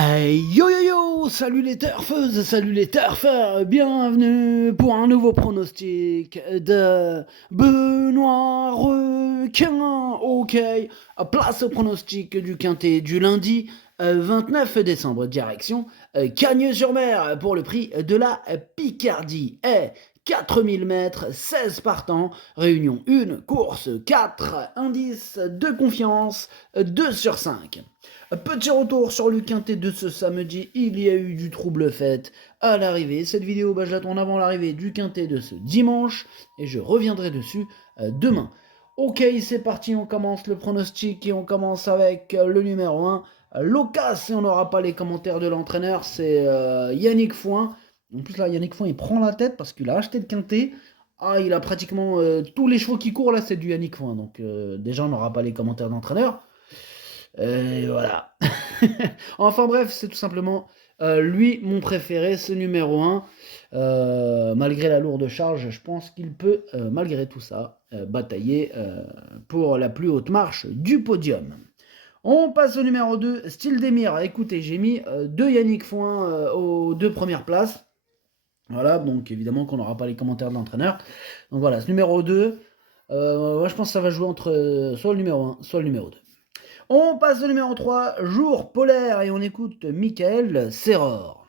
Yo yo yo, salut les turfeuses, salut les turfeurs, bienvenue pour un nouveau pronostic de Benoît Requin. Ok, place au pronostic du quintet du lundi 29 décembre, direction Cagnes-sur-Mer pour le prix de la Picardie. 4000 mètres, 16 partants, réunion 1, course 4, indice de confiance 2 sur 5. Petit retour sur le quintet de ce samedi, il y a eu du trouble fait à l'arrivée. Cette vidéo, je la tourne avant l'arrivée du quintet de ce dimanche et je reviendrai dessus demain. Ok, c'est parti, on commence le pronostic et on commence avec le numéro 1, Locas, et on n'aura pas les commentaires de l'entraîneur, c'est Yannick Foin. En plus là, Yannick Foin, il prend la tête parce qu'il a acheté le quintet. Ah, il a pratiquement tous les chevaux qui courent là, c'est du Yannick Foin. Donc déjà, on n'aura pas les commentaires d'entraîneur. Et voilà. Enfin bref, c'est tout simplement lui mon préféré, ce numéro 1. Malgré la lourde charge, je pense qu'il peut, malgré tout ça, batailler pour la plus haute marche du podium. On passe au numéro 2, Style d'Emir. Écoutez, j'ai mis 2 Yannick Foin aux 2 premières places. Voilà, donc évidemment qu'on n'aura pas les commentaires de l'entraîneur. Donc voilà, ce numéro 2, moi je pense que ça va jouer entre soit le numéro 1, soit le numéro 2. On passe au numéro 3, Jour polaire, et on écoute Michael Serror.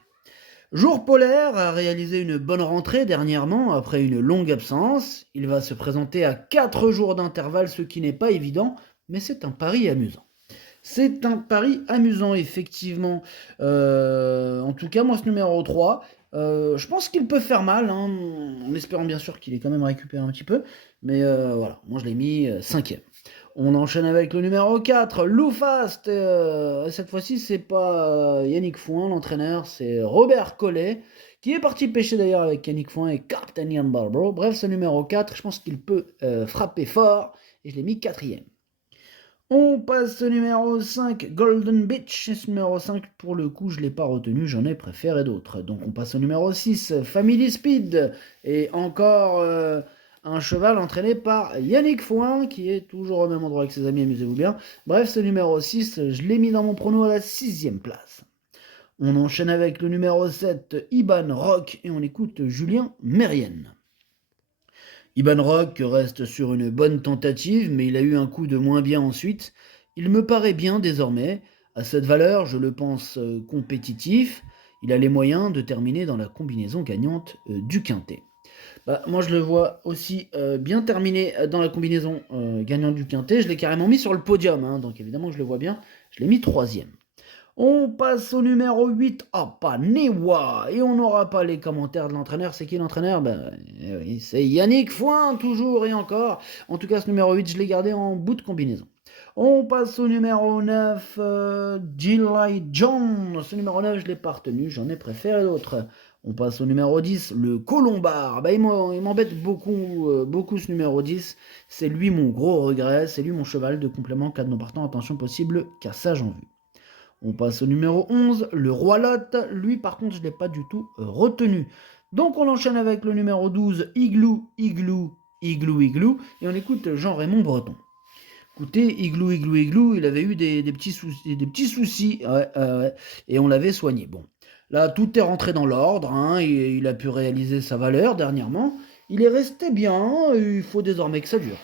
Jour polaire a réalisé une bonne rentrée dernièrement après une longue absence. Il va se présenter à 4 jours d'intervalle, ce qui n'est pas évident, mais c'est un pari amusant. C'est un pari amusant, effectivement. En tout cas, moi, ce numéro 3, je pense qu'il peut faire mal, hein, en espérant bien sûr qu'il est quand même récupéré un petit peu. Mais voilà, moi, je l'ai mis 5e. On enchaîne avec le numéro 4, Lou Fast. Cette fois-ci, c'est pas Yannick Foin, l'entraîneur, c'est Robert Collet, qui est parti pêcher d'ailleurs avec Yannick Foin et Captain Ian Barbaro. Bref, ce numéro 4, je pense qu'il peut frapper fort, et je l'ai mis 4e. On passe au numéro 5, Golden Beach. Et ce numéro 5, pour le coup, je ne l'ai pas retenu, j'en ai préféré d'autres. Donc on passe au numéro 6, Family Speed. Et encore un cheval entraîné par Yannick Foin, qui est toujours au même endroit que ses amis, amusez-vous bien. Bref, ce numéro 6, je l'ai mis dans mon prono à la 6e place. On enchaîne avec le numéro 7, Iban Rock, et on écoute Julien Mérienne. Iban Rock reste sur une bonne tentative, mais il a eu un coup de moins bien ensuite. Il me paraît bien désormais. À cette valeur, je le pense compétitif. Il a les moyens de terminer dans la combinaison gagnante du quintet. Moi, je le vois aussi bien terminé dans la combinaison gagnante du quintet. Je l'ai carrément mis sur le podium, hein, donc évidemment, je le vois bien. Je l'ai mis 3e. On passe au numéro 8, Newa, et on n'aura pas les commentaires de l'entraîneur. C'est qui l'entraîneur? Oui, c'est Yannick Foin, toujours et encore. En tout cas, ce numéro 8, je l'ai gardé en bout de combinaison. On passe au numéro 9, Gilly John. Ce numéro 9, je ne l'ai pas retenu, j'en ai préféré d'autres. On passe au numéro 10, le Colombard. Il m'embête beaucoup, beaucoup ce numéro 10. C'est lui mon gros regret, c'est lui mon cheval de complément, cas de non partant, attention possible, cassage en vue. On passe au numéro 11, le Roi Lot. Lui, par contre, je ne l'ai pas du tout retenu. Donc, on enchaîne avec le numéro 12, Igloo, Igloo, Igloo, Igloo. Et on écoute Jean-Raymond Breton. Écoutez, Igloo, Igloo, Igloo, il avait eu des petits soucis, et on l'avait soigné. Bon, là, tout est rentré dans l'ordre, hein, et il a pu réaliser sa valeur dernièrement. Il est resté bien, il faut désormais que ça dure.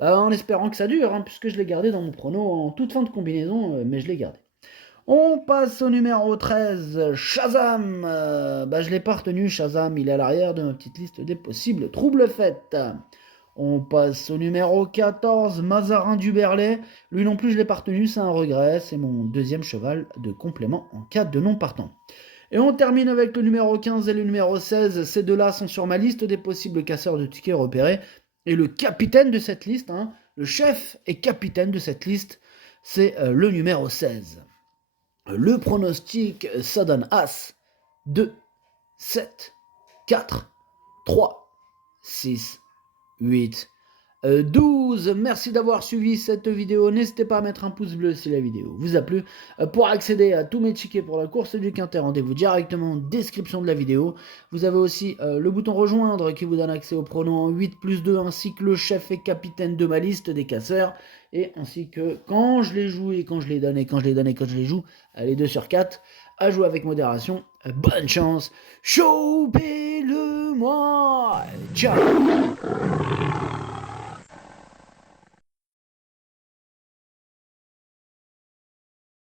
En espérant que ça dure, hein, puisque je l'ai gardé dans mon prono en toute fin de combinaison, mais je l'ai gardé. On passe au numéro 13, Shazam. Je ne l'ai pas retenu, Shazam, il est à l'arrière de ma petite liste des possibles troubles faits. On passe au numéro 14, Mazarin du Berlay. Lui non plus, je ne l'ai pas retenu, c'est un regret. C'est mon deuxième cheval de complément en cas de non partant. Et on termine avec le numéro 15 et le numéro 16. Ces deux-là sont sur ma liste des possibles casseurs de tickets repérés. Et le capitaine de cette liste, hein, le chef et capitaine de cette liste, c'est le numéro 16. Le pronostic, ça donne As, 2, 7, 4, 3, 6, 8, 12. Merci d'avoir suivi cette vidéo. N'hésitez pas à mettre un pouce bleu si la vidéo vous a plu. Pour accéder à tous mes tickets pour la course du Quintet, rendez-vous directement en description de la vidéo. Vous avez aussi le bouton rejoindre qui vous donne accès au pronom en 8+2 ainsi que le chef et capitaine de ma liste des casseurs. Et ainsi que quand je les joue et quand je les donne et quand je les donne et quand je les joue, les 2 sur 4. à jouer avec modération. Bonne chance, chopez-le moi. Ciao.